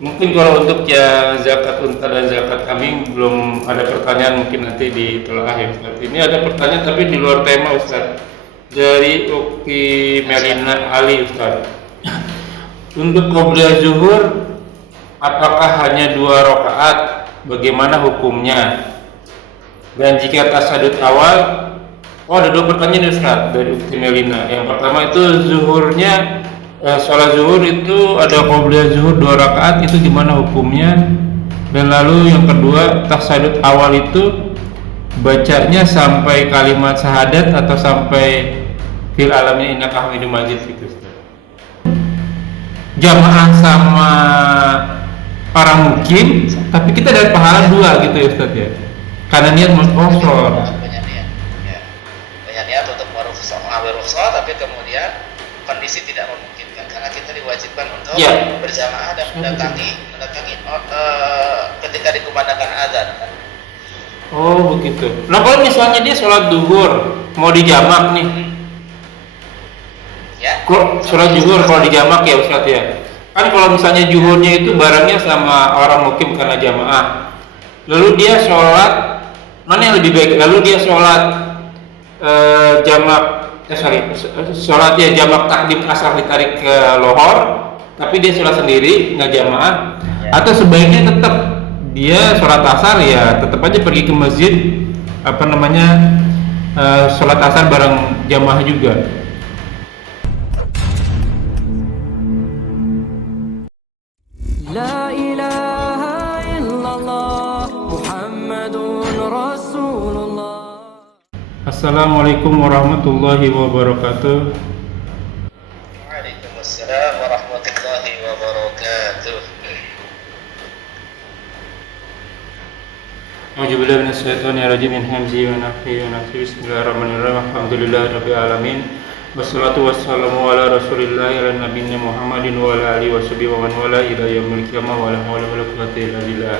Mungkin kalau untuk ya zakat unta dan zakat kambing belum ada pertanyaan, mungkin nanti ditelaah ya Ustaz. Ini ada pertanyaan tapi di luar tema Ustaz. Dari Ukti Melina Ali Ustaz. Untuk qobliyah zuhur apakah hanya 2 rakaat? Bagaimana hukumnya? Dan jika tasyahud awal, oh ada 2 pertanyaan Ustaz dari Ukti Melina. Yang pertama itu zuhurnya, sholat zuhur itu ada qobliyah zuhur 2 rakaat, itu gimana hukumnya? Dan lalu yang kedua, tasyahud awal itu bacanya sampai kalimat syahadat atau sampai fil alamin innaka hamidum majid gitu Ustaz. Jamaah sama para mukim, tapi kita dapat pahala 2 gitu ya Ustaz ya. Karena niat mengkosor. Banyak niat, ya. Banyak niat untuk mengambil rukhsah, tapi kemudian kondisi tidak memungkinkan karena kita diwajibkan untuk berjamaah dan mendatangi ketika dikumandangkan azan. Oh begitu. Nah kalau misalnya dia sholat duhur mau dijamak nih, Ya. sholat zuhur kalau dijamak ya Ustaz ya. Kan kalau misalnya zuhurnya itu barangnya sama orang mukim karena jamaah. Lalu dia sholat, mana yang lebih baik? Lalu dia sholat sholatnya jamak takdim asal ditarik ke lohor, tapi dia sholat sendiri nggak jamaah. Atau sebaiknya tetap dia sholat asar ya tetap aja pergi ke masjid sholat asar bareng jamaah juga. La ilaha illallah Muhammadun Rasulullah. Assalamualaikum warahmatullahi wabarakatuh. Waalaikumsalam warahmatullahi wabarakatuh. A'udzubillahi minasyaitonirrajim min hamzihi wa nafthihi wa nafthihi. Bismillahirrahmanirrahim. Alhamdulillahirabbil alamin. Wassalatu wassalamu ala Rasulillah ala nabiyina Muhammadin wa ala alihi washabihi wa man wala ila yaumil qiyamah wa la haula wa la quwwata illa billah.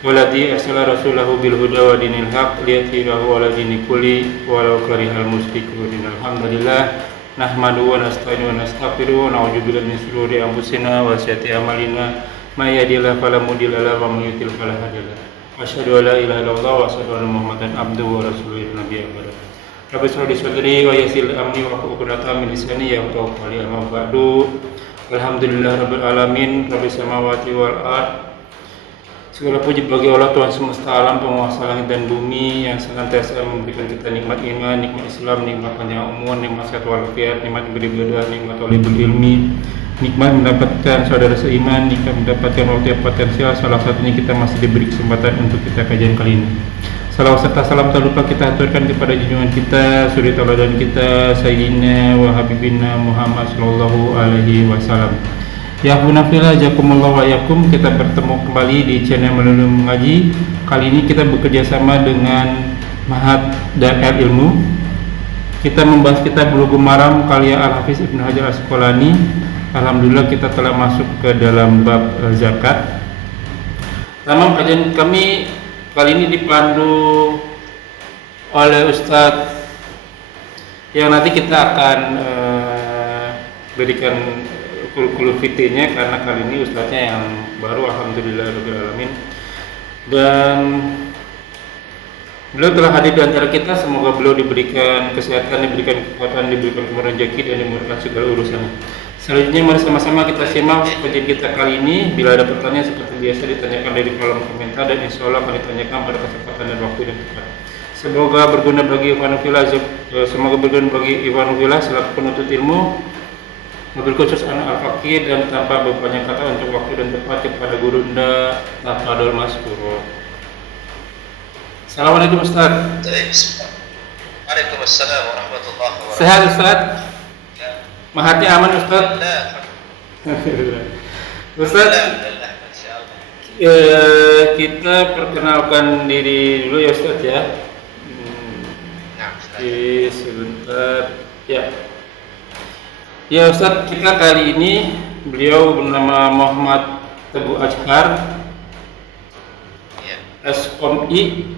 Walladzi arsala rasulahu bil huda wa dinil haqq liyudhhirahu ala dini kulli walau karihal musyrikun. Alhamdulillah nahmaduhu wa nasta'inu wa nastaghfiruh wa na'udzu billahi min shururi anfusina wa sayyiati a'malina may yahdihillahu fala mudilla lahu wa may yudlil fala hadiya lahu. Asyhadu an la ilaha illallah wa asyhadu anna Muhammadan abduhu wa rasuluhu nabiyyu barak. Rabbi shrah li sadri wa yassir li amri wa hlul 'uqdatam min lisani yafqahu qawli. Amma ba'du. Alhamdulillahirabbil alamin, rabbis samawati wal ardh. Segala puji bagi Allah Tuhan semesta alam, penguasa langit dan bumi yang senantiasa memberikan kita nikmat iman, nikmat Islam, nikmat panjang umur, nikmat sehat walafiat, nikmat beribadah, nikmat thalibul ilmi, nikmat mendapatkan saudara seiman, nikmat mendapatkan waktu yang potensial. Salah satunya kita masih diberi kesempatan untuk kita kajian kali ini. Salawat serta salam tak lupa kita aturkan kepada junjungan kita, suri tauladan kita, Sayyidina wa Habibina Muhammad sallallahu alaihi wasallam. Ya hunafillah jazakumullah wa yakum. Kita bertemu kembali di channel Melulu Mengaji. Kali ini kita bekerja sama dengan Mahat Dar Ilmu. Kita membahas kitab Bulughul Maram karya Al-Hafiz Ibnu Hajar Asqalani. Alhamdulillah kita telah masuk ke dalam bab zakat. Nama kajian kami kali ini dipandu oleh Ustadz yang nanti kita akan berikan kurikulum vitae-nya karena kali ini Ustadznya yang baru, alhamdulillahirabbil alamin. Dan beliau telah hadir di antara kita. Semoga beliau diberikan kesehatan, diberikan kekuatan, diberikan kemurahan rezeki dan dimudahkan segala urusannya. Selanjutnya mari sama-sama kita simak kajian kita kali ini. Bila ada pertanyaan seperti biasa ditanyakan dari kolom komentar dan insya Allah akan ditanyakan pada kesempatan dan waktu yang tepat. Semoga berguna bagi Ikhwanul selaku penuntut ilmu, mobil khusus anak al-fakir dan tanpa banyak kata untuk waktu dan tempat kepada guru Unda Tafadhol Mashkuro. Assalamualaikum Ustaz. Waalaikumsalam warahmatullahi wabarakatuh. Sehat Ustaz? Mahatnya aman Ustaz? Ustaz, kita perkenalkan diri dulu ya Ustaz ya. Sebentar ya. Ya Ustaz, kita kali ini beliau bernama Muhammad Teguh Azhar, SKOMI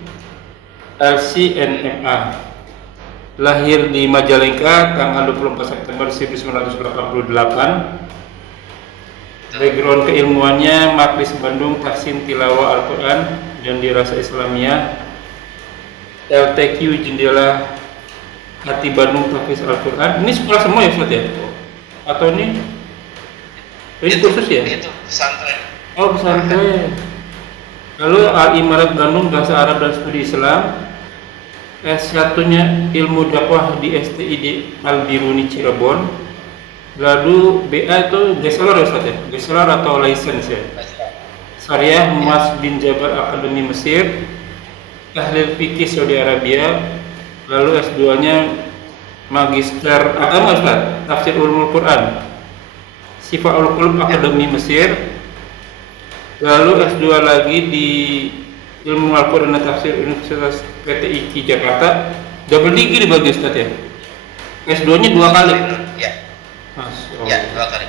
LCNMA. Lahir di Majalengka tanggal 24 September 1988. Background keilmuannya Maklis Bandung Tahsin Tilawah Al-Quran dan Dirasa Islamiyah. LTQ Jendela Hati Bandung Tahfiz Al-Quran. Ini sekolah semua ya Ustaz ya? Atau ini khusus ya? Itu pesantren. Oh pesantren. Lalu Al-Imarat Bandung Bahasa Arab dan Studi Islam. S1-nya Ilmu Dakwah di STID Al-Biruni Cirebon. Lalu BA itu Geselar ya Ustaz ya? Geselar atau license ya? Syariah Muaz bin Jabal Akademi Mesir. Tahlil Fikih Saudi Arabia. Lalu S2-nya Magister Agama Ustaz, Tafsir Ulumul Quran, Sifaul Qulub Akademi Mesir. Lalu S2 lagi di Ilmu Al-Quran dan Tafsir Universitas PTIQ Jakarta. Double degree bagi Ustaz ya? S2-nya 2 kali? Ya. Masya Ya, Allah. 2 kali.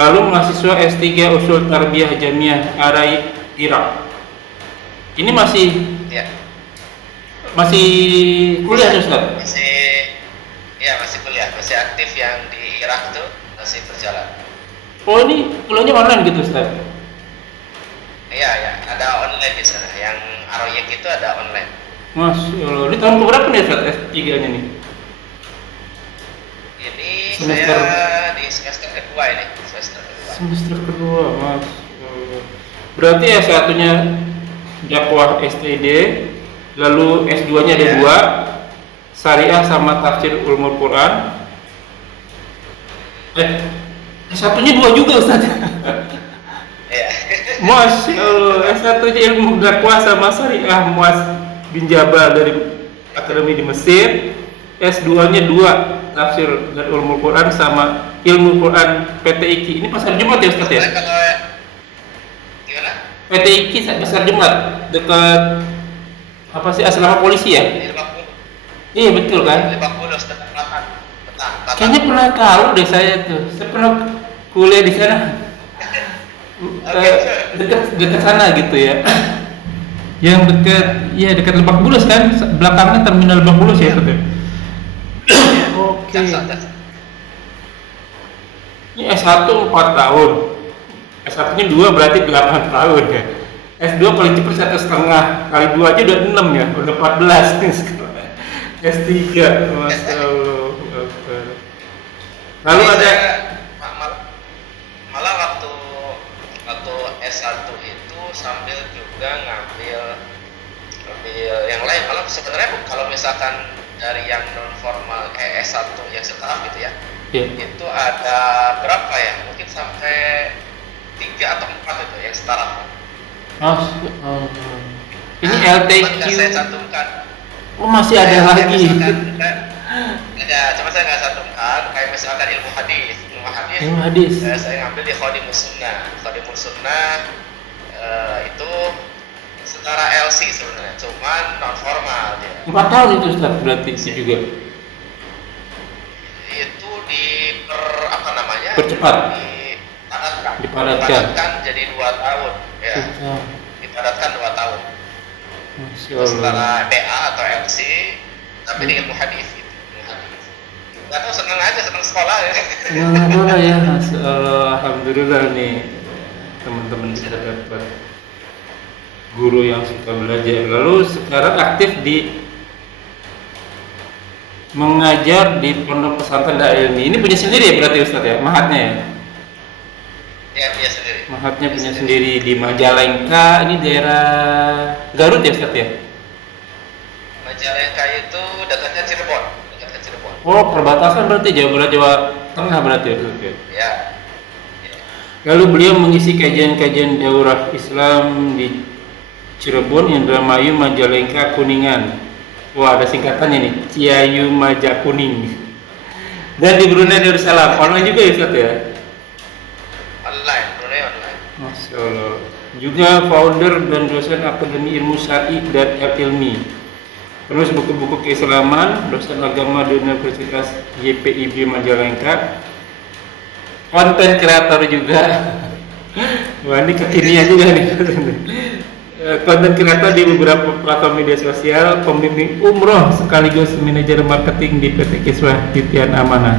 Lalu mahasiswa S3 Usul Tarbiyah Jamiah Arai Irak. Ini masih kuliah Ustaz? Masih kuliah, masih aktif yang di Irak tuh masih berjalan. Oh ini kuliahnya online gitu Ustaz? Iya, ada online di sana. Yang Aroyek itu ada online. Masya Allah, ini tahun keberapa nih Ustaz S3-nya nih? Ini Semester. saya di semester kedua ini, Semester kedua, Masya Allah. Berarti S1-nya dakwah STD, lalu S2-nya ada 2, Syariah sama Tafsir Ulumul Quran. S1-nya 2 juga Ustaz. Iya. Masya Allah, S1-nya Ilmu Dakwah sama Syariah Muaz bin Jabal dari Akademi di Mesir. S2-nya 2, Tafsir dan Ulumul Quran sama Ilmu Quran PTIQ. Ini pasar Jumat ya Ustaz ya? Kalau gimana? PTIQ pasar Jumat dekat apa sih asrama polisi ya? Di Lebak Bulus. Iya betul kan? Lebak Bulus dekat Selatan. Kayaknya pernah tahu deh saya tuh. Saya pernah kuliah di sana. Dekat sana gitu ya. Yang dekat Lebak Bulus kan, belakangnya terminal Lebak Bulus ya Ustaz ya? Oke. Ini S1 4 tahun. S1-nya 2 berarti 8 tahun ya. S2 paling cepat 1,5 kali 2 aja udah 6 ya, udah 14 nih sekarang. S3, Masya Allah. Lalu ada malah waktu S1 itu sambil juga ngambil yang lain. Malah sebenarnya kalau misalkan dari yang non formal kayak S1 yang setahap gitu ya, itu ada berapa ya? Mungkin sampai 3 atau 4 itu yang setara. Ini LTQ. Saya cantumkan. Oh masih ada lagi. Cuma saya nggak cantumkan. Kayak misalkan ilmu hadis. Ilmu hadis. Saya ngambil di Khadimus Sunnah. Khadimus Sunnah itu setara LC sebenarnya, cuman non formal dia. 4 tahun itu Ustaz berarti itu juga. Itu Percepat. Dipadatkan jadi 2 tahun ya. Dipadatkan 2 tahun. Masya Allah. Setelah BA atau LC tapi di ilmu hadis gitu. Nggak tahu, senang sekolah ya. Alhamdulillah ya, Masya Allah. Alhamdulillah nih teman-teman bisa dapat guru yang suka belajar. Lalu sekarang aktif di mengajar di Pondok Pesantren Dakwah Ilmi. Ini punya sendiri ya berarti Ustaz ya, mahatnya ya? Ya, punya sendiri. Mahatnya punya sendiri di Majalengka, ini daerah Garut ya Ustaz ya? Majalengka itu dekatnya Cirebon. Oh, perbatasan berarti Jawa Barat, Jawa Tengah berarti ya Ustaz ya? Ya. Lalu beliau mengisi kajian-kajian daurah Islam di Cirebon, Indramayu, Majalengka, Kuningan. Wah, ada singkatannya nih, Ciayu Maja Kuning. Dan di Brunei Darussalam, online juga ya Ustaz ya? Brunei online. Masya Allah. Juga founder dan dosen Akademi Ilmu Syar'i dan Ilmi. Terus buku-buku keislaman, dosen agama di Universitas YPIB Majalengka. Konten kreator juga. Wah, ini kekinian juga nih. Konten kreator di beberapa platform media sosial, pembimbing umroh sekaligus manajer marketing di PT Kiswah Titian Amanah.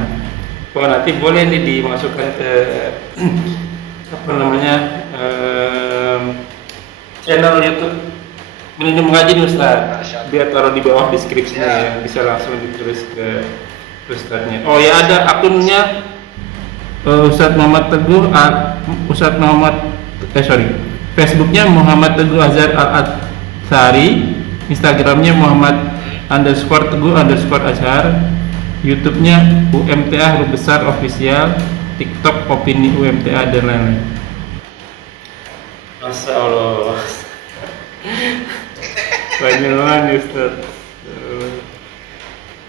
Wah, nanti boleh nih dimasukkan ke apa namanya channel YouTube Menuju Mengaji nih Ustaz. Biar taruh di bawah deskripsinya ya, bisa langsung ditulis ke Ustadznya. Oh ya, ada akunnya Ustadz Muhammad Teguh Ustadz Muhammad Facebooknya Muhammad Teguh Azhar Al-Atsari, Instagramnya Muhammad _Teguh_Azhar, YouTube-nya UMTA Huruf Besar Official, TikTok Opini UMTA dan lain-lain. Masya Allah. Banyak banget Ustaz.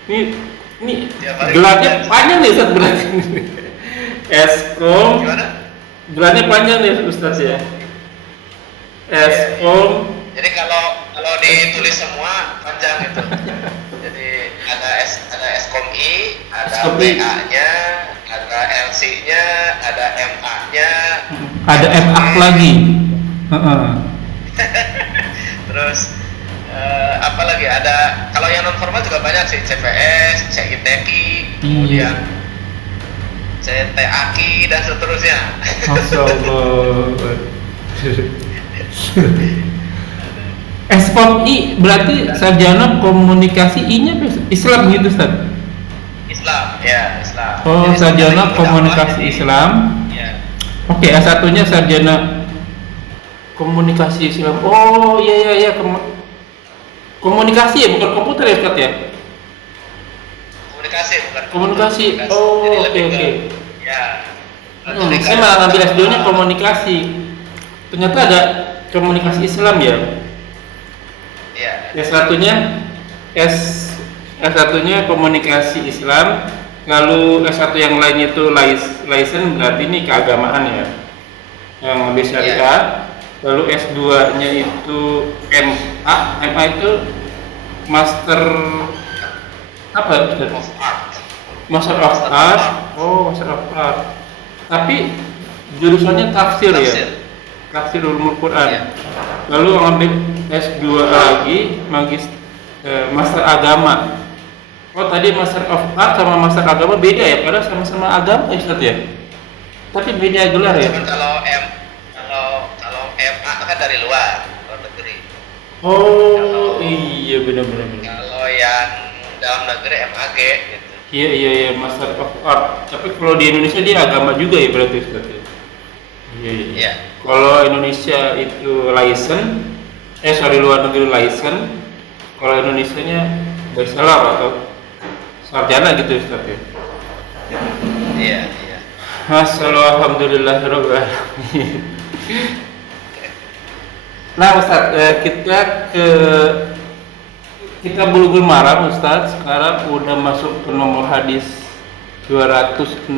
Ini gelarnya panjang nih Ustaz berarti. Eskom. Gelarnya panjang nih Ustaz ya. Eskom. Jadi kalau ditulis semua panjang itu. Jadi ada Eskom-I, ada PA-nya, ada LC-nya, ada MA-nya, ada MA lagi. Terus apa lagi, ada kalau yang non formal juga banyak sih, CPS, CITEKI, kemudian CTAKI dan seterusnya. Masya Allah. Eskom-I berarti sarjana komunikasi, I-nya Islam gitu Ustaz? Islam, ya Islam. Oh, jadi sarjana komunikasi Islam. Ya. Oke, S1-nya sarjana komunikasi Islam. Oh iya komunikasi ya, bukan komputer ya Ustaz ya? Komunikasi bukan Komunikasi. Oh oke. Ya. Saya malah ngambil S2-nya komunikasi. Ternyata ada komunikasi Islam ya. Iya. S1-nya komunikasi Islam, lalu S1 yang lainnya itu license, berarti ini keagamaan ya. Yang lebih syariah. Lalu S2-nya itu MA itu Master apa ya? Master of Art. Oh, Master of Art. Tapi jurusannya tafsir ya. Tafsir Ulumul Quran. Ya. Lalu ambil S2 lagi Master Agama. Oh, tadi Master of Art sama Master Agama beda ya, padahal sama-sama agama Ustaz ya. Tapi beda gelar ya. Kalau MA kan dari luar negeri. Oh, iya benar-benar. Kalau yang dalam negeri MAG gitu. Iya Master of Art. Tapi kalau di Indonesia dia agama juga ya berarti Ustaz ya. Iya. Kalau Indonesia itu license, luar negeri license. Kalau Indonesianya bachelor atau sarjana gitu Ustaz ya. Iya. Alhamdulillahirabbil alamin. Nah Ustaz, kita Bulughul Maram Ustaz, sekarang udah masuk ke nomor hadis 265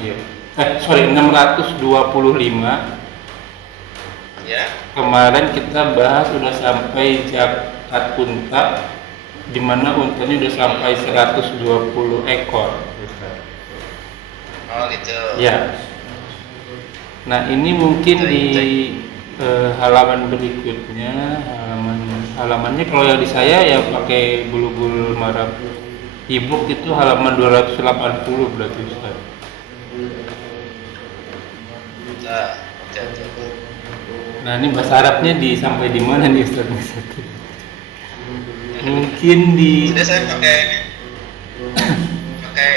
ya. 625. Ya. Kemarin kita bahas udah sampai zakat unta, di mana untanya udah sampai 120 ekor. Oh gitu. Ya. Nah ini mungkin di halaman berikutnya, halamannya kalau yang di saya ya pakai Bulughul Maram e-book itu halaman 280 berarti Ustaz. Nah ini bahasa Arabnya sampai di mana nih Ustaz? Mungkin di. Jadi saya pakai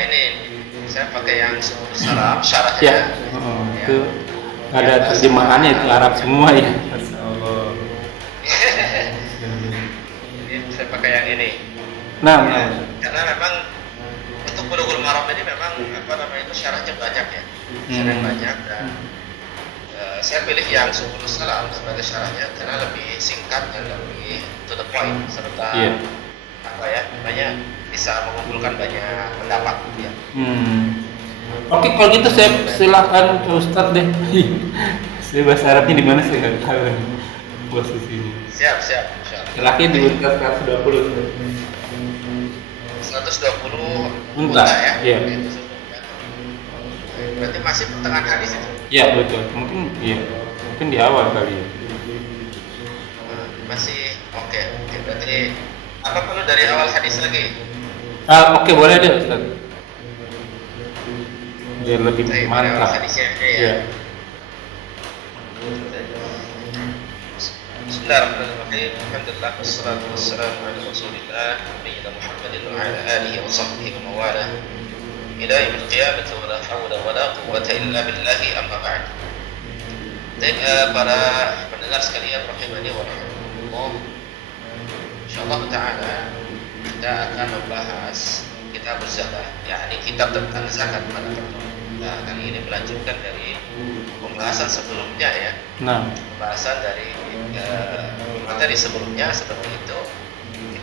ini. Saya pakai yang Arab syarahnya. Ya. Itu ada terjemahannya itu Arab semua ya. Masya Allah. Jadi saya pakai yang ini. Nah. Karena memang untuk Bulughul Maram ini memang itu syarahnya banyak ya. Syarahnya banyak dan saya pilih yang Subulus Salam sebagai syarahnya karena lebih singkat dan lebih to the point serta bisa mengumpulkan banyak pendapat ya. Oke, kalau gitu saya silakan ke Ustadz deh. Saya bahasa Arabnya di mana saya nggak tahu posisinya. Siap. Terakhir di Unta 120. 120 unta ya. Iya. Berarti masih pertengahan hadis itu. Iya betul. Mungkin di awal kali ya. Masih oke. Berarti apa perlu dari awal hadis lagi? Oke, boleh deh Ustaz. biar lebih Baik, mantap. hadisnya ya. Ya. Bismillahirrahmanirrahim. Alhamdulillah wassalatu wassalamu ala Rasulillah nabiyina Muhammadin wa ala alihi wa sahbihi wa mawalah ila yaumil qiyamah wa la hawla wa la quwwata illa billahi amma ba'd. Dan para pendengar sekalian rahimani wa rahimakumullah. Insyaallah taala kita akan membahas kitab zakat, yakni kitab tentang zakat pada pertemuan. Nah, kali ini melanjutkan dari pembahasan sebelumnya ya. Nah, Pembahasan dari materi sebelumnya seperti itu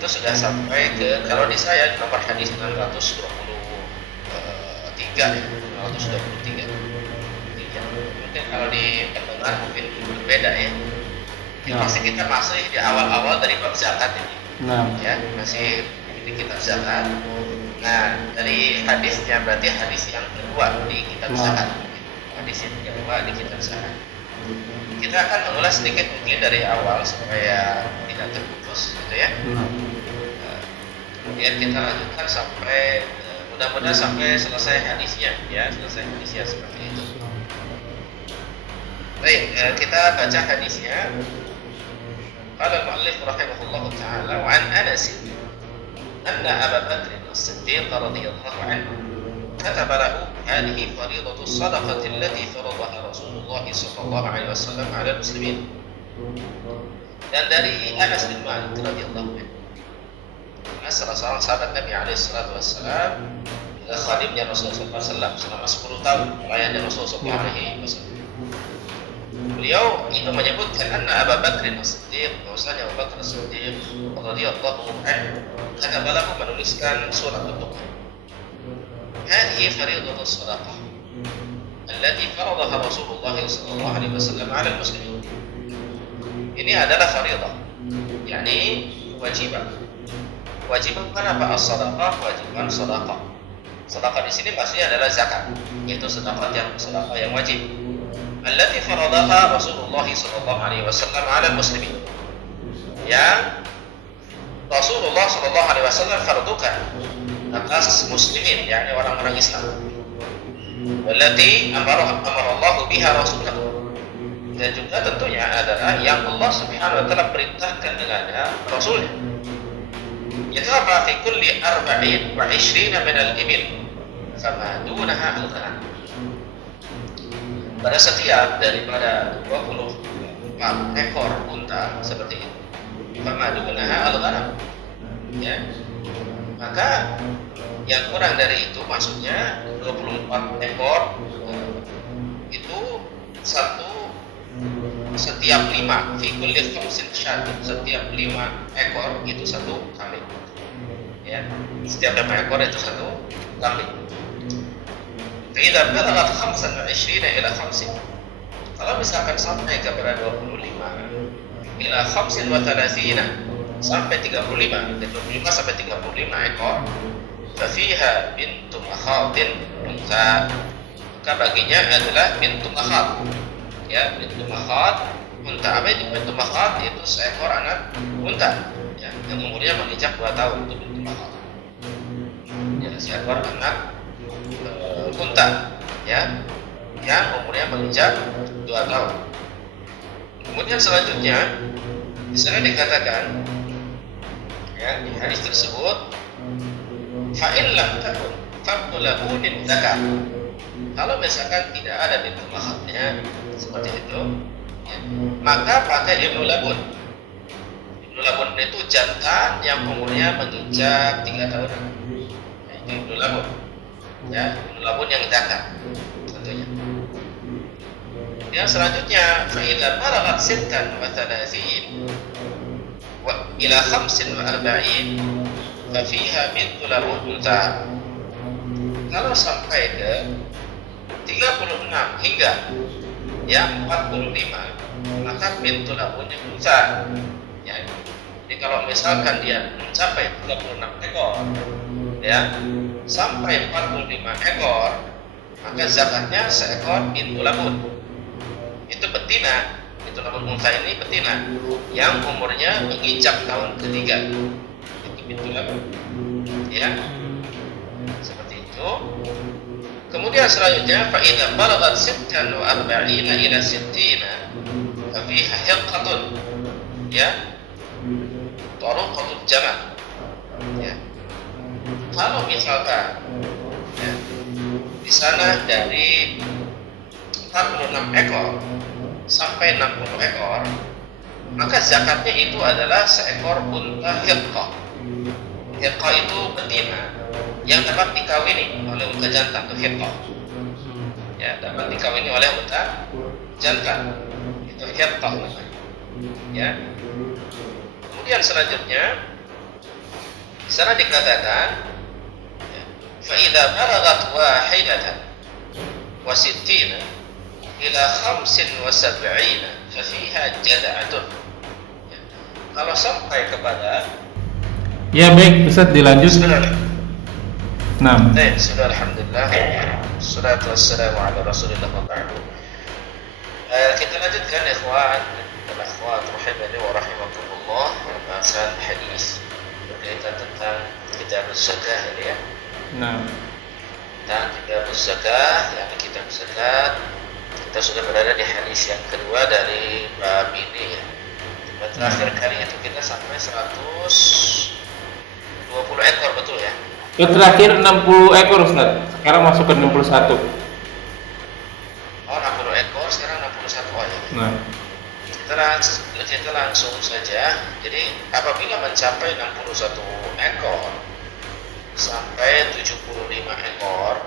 sudah sampai ke, kalau di saya nomor hadis 623 ya, 623. Mungkin kalau di pendengar mungkin berbeda ya. Yang Ya. pasti kita masih di awal-awal dari bab zakat ini. nah, Ya, masih di kitab zakat. Nah, dari hadisnya berarti hadis yang kedua di kitab Nah. zakat. Hadis yang kedua di kitab zakat. Kita akan mengulas sedikit mungkin dari awal supaya tidak terputus, gitu ya. nah. Kemudian kita lanjutkan sampai mudah-mudahan sampai selesai hadisnya, ya, selesai hadisnya seperti itu. Baik, kita baca hadisnya. Qala al-mu'allif rahimahullah taala wa an Anas anna Abu Bakr as-Siddiq radhiyallahu anhu كتب له هذه فريضة الصدقة التي فرضها رسول الله صلى الله عليه وسلم على المسلمين. Dan dari Anas bin Malik radhiyallahu anhu, Anas salah seorang sahabat Nabi alaihi salatu wassalam, khadimnya Rasulullah SAW selama 10 tahun melayani Rasulullah SAW. Beliau itu menyebutkan anna Abu Bakr as-Siddiq, bahwasanya Abu Bakr as-Siddiq radhiyallahu anhu kata beliau menuliskan surat untuknya. هذه فريضة الصدقة التي فرضها رسول الله صلى الله عليه وسلم على المسلمين. Ini adalah faridah, yakni kewajiban. Kewajiban apa? As-sadaqah, kewajiban sedekah. Sedekah di sini maksudnya adalah zakat, yaitu sedekah yang wajib. Allati faradaha Rasulullah sallallahu alaihi wasallam 'ala al-muslimin. Yang Rasulullah sallallahu alaihi wasallam fardukan atas muslimin, yakni orang-orang Islam. Wallati amara Allah biha rasulahu. Dan juga tentunya adalah yang Allah Subhanahu wa taala perintahkan dengannya Rasulnya. Yaitu apa? Fi kulli 24 min al-ibil fama dunaha al-ghanam. Pada setiap daripada 24 ekor unta seperti itu. Fama dunaha al-ghanam. Ya. Maka yang kurang dari itu maksudnya 24 ekor itu setiap 5 fi kulli khamsin syatun, setiap 5 ekor itu satu kambing. Ya, setiap 5 ekor itu satu kambing. Idza balagat 25 ila 50. Kalau misalkan sampai kepada 25 ila 35 sampai 35, 25 sampai 35 ekor, fafiha bintu makhatin unta, maka baginya adalah bintu makhat. Ya, bintu makhat unta. Apa itu bintu makhat? Itu seekor anak unta, ya, yang umurnya menginjak 2 tahun, itu bintu makhat. Ya, seekor anak unta, ya, yang umurnya menginjak 2 tahun. Kemudian selanjutnya di sana dikatakan, ya, di hadis tersebut, fa'in lam takun fabnu labunin zakah. Kalau misalkan tidak ada bintu makhatnya seperti itu, ya, maka pakai ibnu labun. Ibnu labun itu jantan yang umurnya menginjak 3 tahunan. Nah, itu ibnu labun. Ya, ibnu labun yang zakah tentunya. Yang selanjutnya, fa'idza balagat 36 wa ila 45 fafiha bintu labun unta. Kalau sampai ke 36 hingga yang 45, maka bintu labun yang unta. Ya. Jadi kalau misalkan dia mencapai 36 ekor, ya, sampai 45 ekor, maka zakatnya seekor bintu labun. Itu betina. Itu labun unta ini betina yang umurnya menginjak tahun ketiga. Itu bintu labun. Ya. Seperti itu. Kemudian Kemudian selanjutnya fa idza balagat 46 ila 60 fa fiha hiqqatun, ya, taruqatul jamal, ya. Kalau misalkan, ya, di sana dari 46 ekor sampai 60 ekor, maka zakatnya itu adalah seekor unta hiqqah. Hiqqah itu betina yang dapat dikawini oleh unta jantan, itu hiqqah. Ya, dapat dikawini oleh unta jantan, itu hiqqah namanya. Ya. Kemudian selanjutnya di sana dikatakan, ya, fa idza balagat wahidatan wa sittina ila 75 fa fiha jada'atun. Ya. Kalau sampai kepada, Ya baik, Ustaz dilanjut. sudah, Nah, sudah, alhamdulillah, salatu wassalamu ala rasulillah wa ba'du. Kita lanjutkan ikhwan dan akhwat rahimani wa rahimakumullah, pembahasan hadis berkaitan tentang kitab zakah ini, ya. nah, Tentang kitab zakah, yang kitab zakat. Kita sudah berada di hadis yang kedua dari bab ini, ya. Dan terakhir kali itu kita sampai 120 ekor, betul ya? terakhir 60 ekor Ustaz. Sekarang masuk ke 61. Oh, 60 ekor, sekarang 61. Oh, ya. Nah, Kita langsung saja. Jadi apabila mencapai 61 ekor sampai 75 ekor,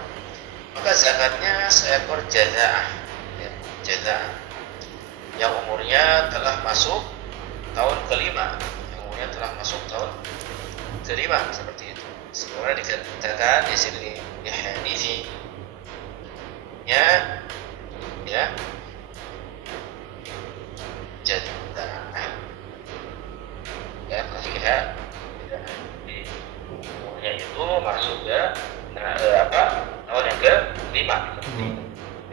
maka zakatnya seekor jaza'ah, ya, jaza'ah yang umurnya telah masuk tahun kelima, seperti itu. Sebenarnya dikatakan di sini di hadis ya, jaza'ah, ya, lihat di umurnya itu masuk ke tahun yang ke-5, seperti itu,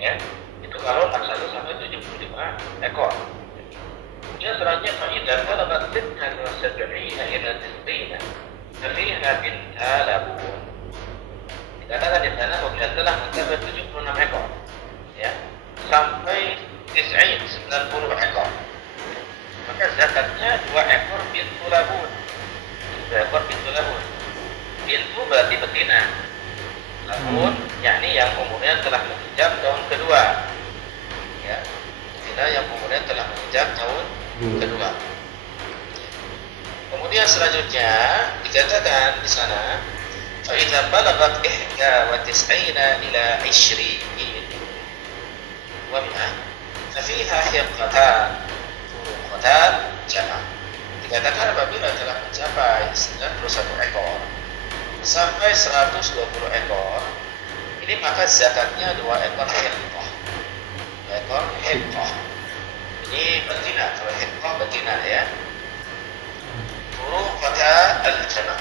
ya. Itu kalau 61 sampai 75 ekor. Kemudian selanjutnya fa idza balagat 76 ila 90 fa fiha binta labun. Dikatakan di sana apabila telah mencapai 76 ekor, ya, sampai 90 ekor, maka zakatnya 2 ekor bintu labun. 2 ekor bintu labun. Bintu berarti betina. Labun yakni yang umurnya telah menginjak tahun kedua, ya. Betina yang umurnya telah menginjak tahun kedua. Kemudian selanjutnya dikatakan di sana fa idza balagat 91 ila 20 wa mi'ah fa fiha hiqqatan turuqatan jama'. Dikatakan apabila telah mencapai 91 ekor sampai 120 ekor, ini maka zakatnya 2 ekor hiqqah. 2 ekor hiqqah. Ini betina, kalau hiqqah betina, ya. Turuqatan al-jama'.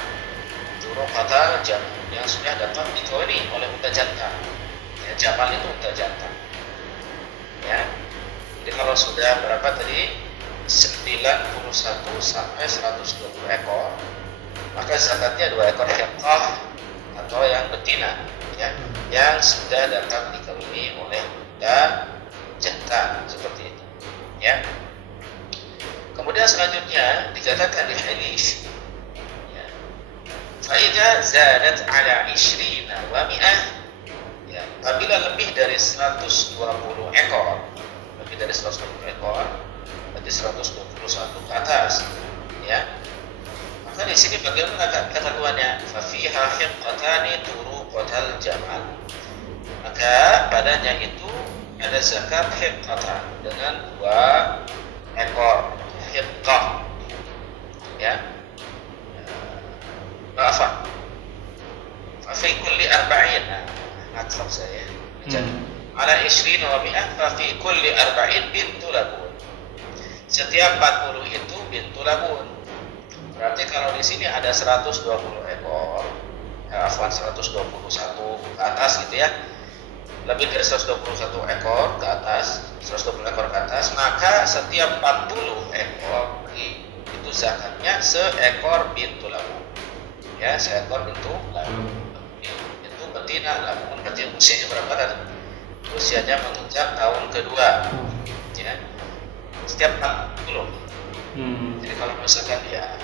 Turuqatan al-jama' yang sudah dapat dikawini oleh unta jantan. Ya, jamal itu unta jantan. Ya. Jadi kalau sudah berapa tadi? 91 sampai 120 ekor, maka zakatnya 2 ekor hiqqah atau yang betina, ya, yang sudah dapat dikawini oleh unta jantan, seperti itu, ya. Kemudian selanjutnya dikatakan di hadis, ya, fa idza zadat ala 20 wa mi'ah, ya, apabila lebih dari 120 ekor, lebih dari 120 ekor, berarti 121 ke atas, ya. Maka di sini bagaimana ketentuannya? Fa fiha hiqqatani turuqatal jamal. Maka padanya itu ada zakat hiqqatan dengan 2 ekor hiqqah, ya. Fa fi kulli 40, maksud saya. Ala 20 wa mi'ah fa fi kulli 40 bintu labun. Setiap 40 itu bintu labun. Berarti kalau di sini ada 120 ekor, 121 ke atas gitu, ya. Lebih dari 121 ekor ke atas, 120 ekor ke atas, maka setiap 40 ekor itu zakatnya seekor bintu labun. Ya, seekor bintu labun. Itu betina, namun ketika usianya berapa tadi? Usianya menginjak tahun kedua, ya. Setiap 40. Jadi kalau misalkan dia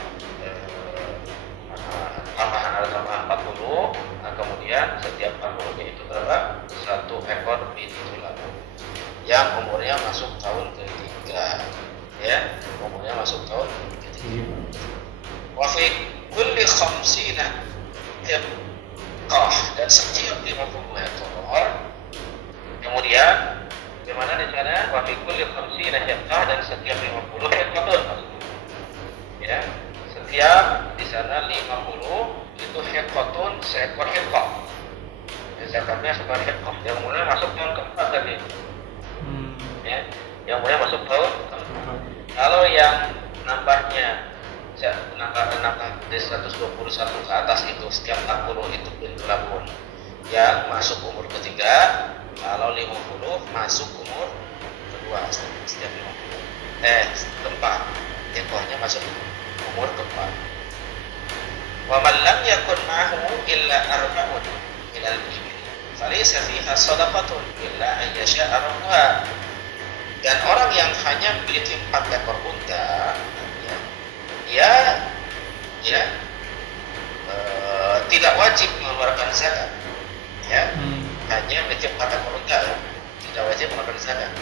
tambahan 40, nah kemudian setiap 40 itu berapa? 1 ekor pintu labu yang umurnya masuk tahun ketiga, ya, umurnya masuk tahun ketiga. Wa fi kulli khamsina hiqqah, dan setiap 50 ekor. Kemudian bagaimana di sana? Wa fi kulli khamsina hiqqah, dan setiap 50 ekor. Ya, setiap di sana 50 itu hiqqatun, seekor hiqqah. Zakatnya seekor hiqqah yang mulai masuk tahun keempat tadi. Ya, yang mulai masuk tahun keempat. Kalau yang nambah dari 121 ke atas itu setiap 40 itu pintu labun yang masuk umur ketiga. Kalau 50 masuk umur kedua, setiap 50 keempat, ekornya masuk umur keempat. Wa man lam yakun ma'ahu illa arba'un min al-ibil falaysa fiha shadaqatun illa an yasha'a rabbuha. Dan orang yang hanya memiliki 4 ekor unta, tidak wajib mengeluarkan zakat, ya. Hanya memiliki 4 ekor unta, tidak wajib mengeluarkan zakat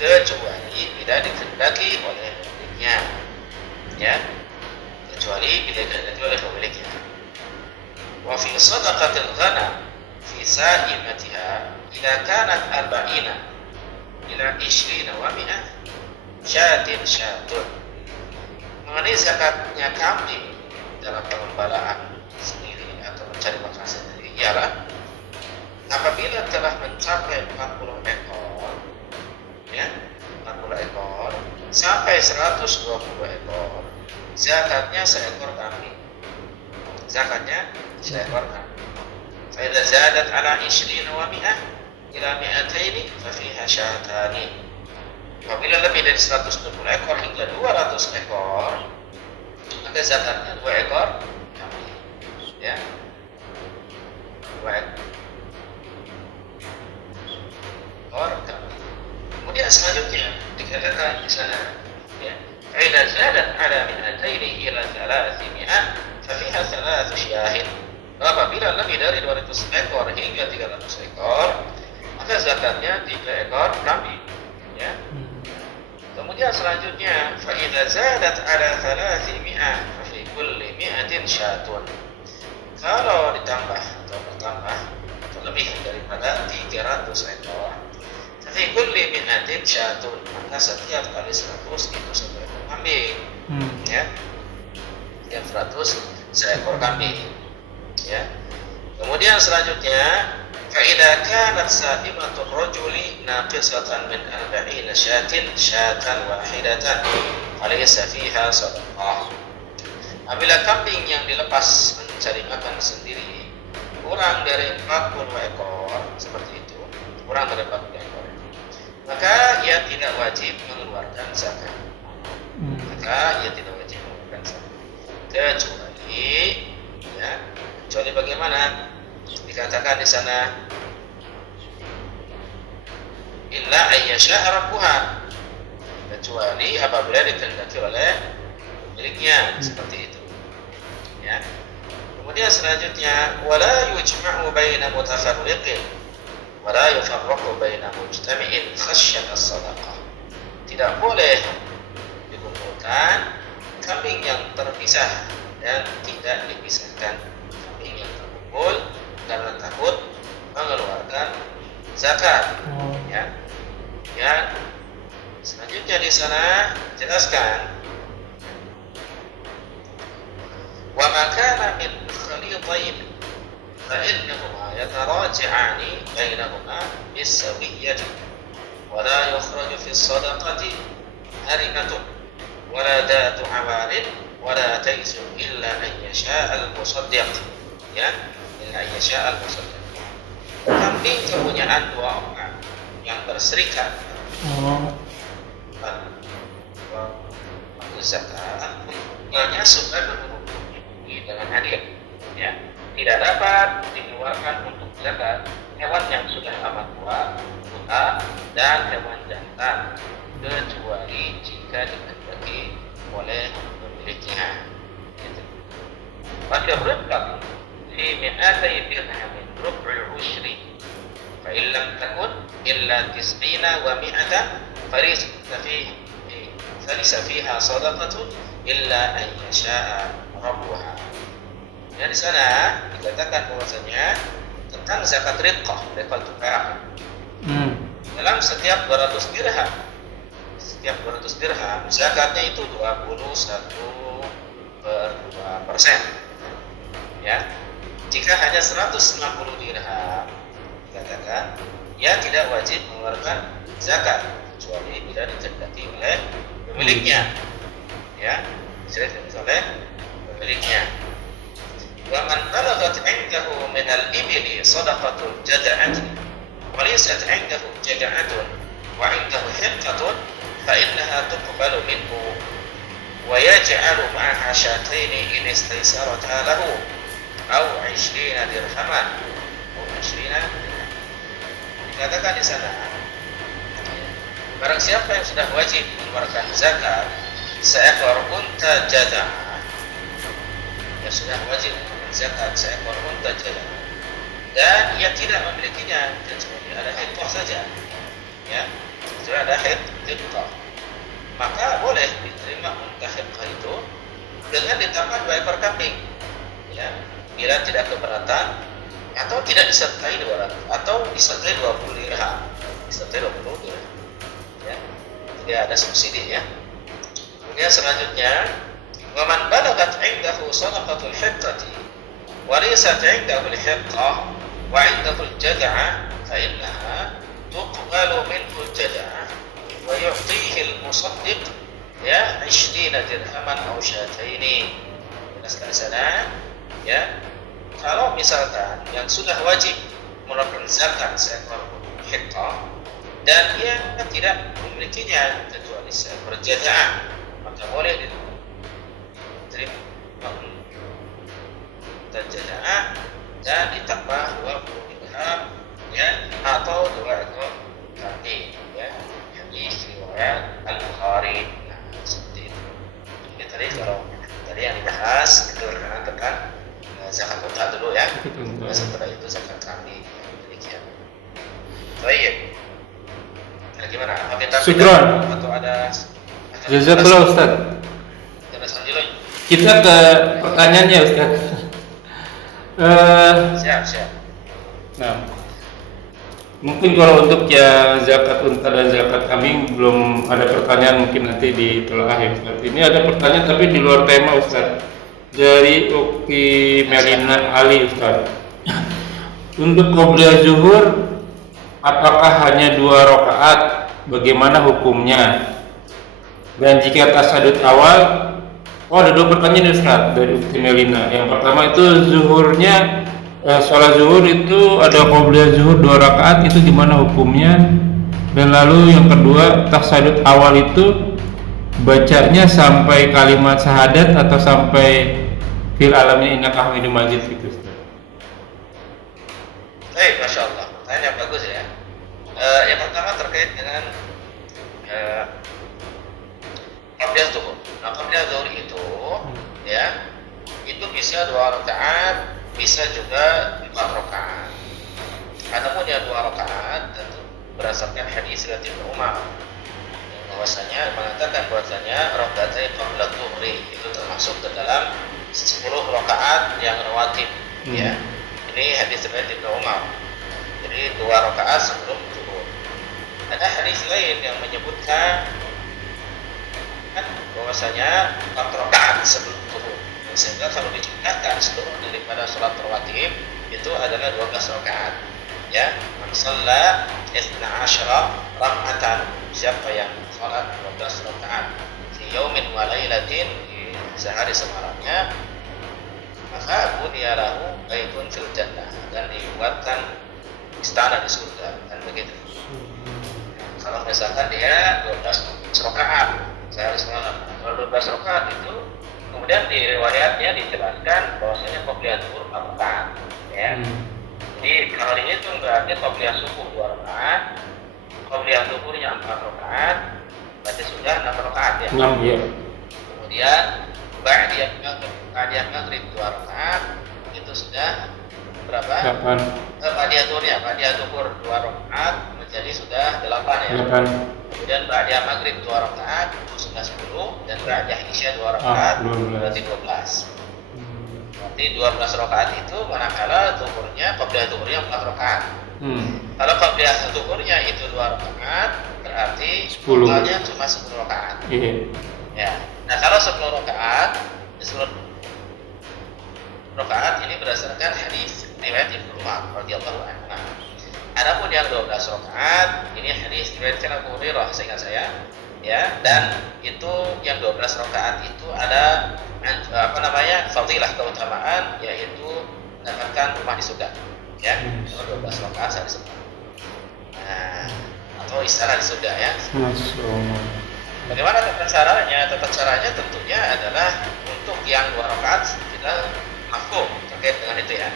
kecuali bila dikehendaki oleh pemiliknya, ya, kecuali bila dikehendaki oleh pemiliknya. Wa fi sadaqatil ghanam fi sa'imatiha idza kanat 40 ila 20 wa 100 syatun. Mengenai zakatnya kambing dalam pengembalaan sendiri atau mencari makan sendiri ialah apabila telah mencapai 40 ekor, ya, 40 ekor sampai 120 ekor, zakatnya seekor kambing. Zakatnya seekor kambing. Fa idza zadat ala 20 wa 100 ila 200 fa fiha syatani. Apabila lebih dari 120 ekor hingga 200 ekor, maka zakatnya 2 ekor kambing, ya, 2 ekor kambing. Kemudian selanjutnya dikatakan di sana, ya, idza zadat ala 200 ila 300 fa fiha 3 syahin. Apabila lebih dari 200 ekor hingga 300 ekor, maka zakatnya 3 ekor kambing, ya. Kemudian selanjutnya fa idza zadat ala 300 fa fi kulli 100 syatun. Kalau ditambah atau bertambah atau lebih daripada 300 ekor, fa fi kulli 100 syatun, maka setiap kali 100 itu 1 ekor kambing, ya. Setiap 100 seekor kambing, ya. Kemudian selanjutnya فإذا كانت سائمة الرجل ناقصة من 40 شاة واحدة فليس فيها صدقة. Apabila kambing yang dilepas mencari makan sendiri kurang dari 40 ekor, seperti itu, kurang dari 40 ekor, maka ia tidak wajib mengeluarkan zakat. Kecuali, ya, kecuali bagaimana? Dikatakan di sana illa ayyasha rabbuha, kecuali apabila dikehendaki oleh pemiliknya, seperti itu, ya. Kemudian selanjutnya wala yujma'u baina mutafarriqin wala yufarraqu baina mujtami'in khasyata as-sadaqah. Tidak boleh dikumpulkan kambing yang terpisah dan tidak dipisahkan kambing yang terkumpul karena takut mengeluarkan zakat, ya. Ya. Selanjutnya di sana jelaskan wa ma kana min khalitayn fa innahuma yataraja'ani bainahuma bis-sawiyyati wa la yukhraju fi as-sadaqati harinatun wa la datu 'awarin wa la taysu illa an yasha'a al-musaddiq, ya. Kambing kepunyaan 2 orang yang berserikat waktu zakat, hanya sudah berhubung dengan adil, ya, tidak dapat dikeluarkan untuk zakat hewan yang sudah amat tua dan hewan jantan, kecuali jika dikehendaki oleh pemiliknya. Gitu. Maka berkat fi mi'atai dirhamin rub'ul ushri fa in lam takun illa 90 wa 100 falisa fiha sadaqatun illa an yasha'a rabbuha. Dan di sana dikatakan bahwasanya tentang zakat riqah itu perak. Dalam setiap 200 dirham, zakatnya itu 21/2%. Ya. Jika hanya 160 dirham, dikatakan ya tidak wajib mengeluarkan zakat kecuali bila dikehendaki oleh pemiliknya. Ya, dikehendaki oleh pemiliknya. Wa man balaghat 'indahu min al-ibli sadaqatul jad'ati wa laysat 'indahu jad'atun wa 'indahu hiqqatun fa innaha tuqbalu minhu wa yaj'alu ma'aha shatayn in istaysarata lahu aw 20 dirhaman aw 20 dirham. Dikatakan di sana, barang siapa yang sudah wajib mengeluarkan zakat seekor unta jadah, yang sudah wajib zakat seekor unta jadah dan ia tidak memilikinya kecuali ada hiqah saja, ya, kecuali ada hiqah, maka boleh diterima unta hiqah itu dengan ditambah 2 ekor kambing, ya, bila tidak keberatan atau tidak disertai 200 atau disertai 20 dirham, ya, tidak ada subsidi, ya. Kemudian selanjutnya, wa man balagat 'indahu sadaqatul hiqqati wa laysat 'indahu al-hiqqah wa 'indahu al-jad'ah fa innaha tuqbalu minhu al-jad'ah wa yu'tihi al-musaddiq ya 20 dirhaman aw syataini. Jelaskan sana, ya. Kalau misalkan yang sudah wajib mengeluarkan zakat seekor hiqqah dan dia tidak memilikinya kecuali seekor jad'ah, maka boleh diterima jad'ah dan ditambah 20 dirham, ya, atau 2 ekor kambing, ya. Hadis riwayat Al-Bukhari. Nah, seperti itu. Ini tadi kalau tadi yang dibahas itu berkenaan tentang zakat unta dulu, ya. Setelah itu zakat kambing. Demikian. Baik. Gimana? Apa kita Syukran. atau ada Jazakallah Ustaz. Kita ke pertanyaannya Ustaz. Siap. Nah, mungkin kalau untuk ya zakat unta dan zakat kambing belum ada pertanyaan, mungkin nanti ditelaah ya Ustaz. Ini ada pertanyaan tapi di luar tema Ustaz. Dari Ukti Melina Ali Ustaz. Untuk qobliyah zuhur apakah hanya 2 rakaat? Bagaimana hukumnya? Dan jika tasyahud awal, ada 2 pertanyaan Ustaz dari Ukti Melina. Yang pertama itu zuhurnya, sholat zuhur itu ada qobliyah zuhur 2 rakaat, itu gimana hukumnya? Dan lalu yang kedua, tasyahud awal itu bacanya sampai kalimat syahadat atau sampai fil alamin innaka hamidum majid gitu Ustaz. Baik, Masya Allah. Pertanyaan bagus, ya. Yang pertama terkait dengan qobliyah zuhur. Nah, qobliyah zuhur itu, ya, itu bisa 2 rakaat, bisa juga 4 rakaat. Adapun yang 2 rakaat tentu berdasarkan hadis riwayat Ibnu Umar, bahwasanya mengatakan bahwasanya rakaatai qabla dhuhri itu termasuk ke dalam 10 rakaat yang rawatib, ya. Ini hadis riwayat Ibnu Umar. Jadi 2 rakaat sebelum zuhur. Ada hadis lain yang menyebutkan bahwasanya 4 rakaat sebelum zuhur. Sehingga kalau dijumlahkan seluruh daripada sholat rawatib itu adalah 12 rakaat. Ya, man shalla 12 raka'atan, siapa yang sholat 12 rakaat fi yaumin wa lailatin, di sehari semalamnya, maka bunya lahu baitun fil jannah, dan dibuatkan istana di surga, dan begitu. Kalau misalkan dia 12 rakaat sehari semalam, kalau 12 rakaat itu kemudian di riwayatnya dijelaskan bahwasanya qobliyah zuhur 4 rakaat, ya. Jadi kalau dihitung berarti qobliyah subuh 2 rakaat, qobliyah zuhurnya 4 rakaat, berarti sudah 6 rakaat ya. 6 ya. Kemudian ba'diyah maghrib 2 rakaat, itu sudah berapa? 8. Ba'diyah zuhur 2 rakaat menjadi sudah 8 ya. 8. Kemudian ba'diyah maghrib 2 rakaat itu sudah 10, dan ba'diyah isya 2 rakaat 12. berarti 12. Berarti 12 rakaat itu manakala qobliyah zuhurnya 4 rakaat. Kalau qobliyah zuhurnya itu 2 rakaat, berarti 10. totalnya cuma 10 rakaat. Iya. Ya. Nah, kalau 10 rakaat, 10 rakaat ini berdasarkan hadis riwayat Ibnu Umar radhiyallahu anhu. Adapun yang 12 rakaat, ini hadis riwayatkan Abu Hurairah seingat saya, ya. Dan itu yang 12 rakaat itu ada fadilah keutamaan, yaitu mendapatkan rumah di surga, ya. Kalau 12 rakaat saya disebut. Nah, atau istana di surga ya. Masyaallah. Bagaimana tata caranya? Tata caranya tentunya adalah untuk yang 2 rakaat kita mafhum terkait dengan itu ya.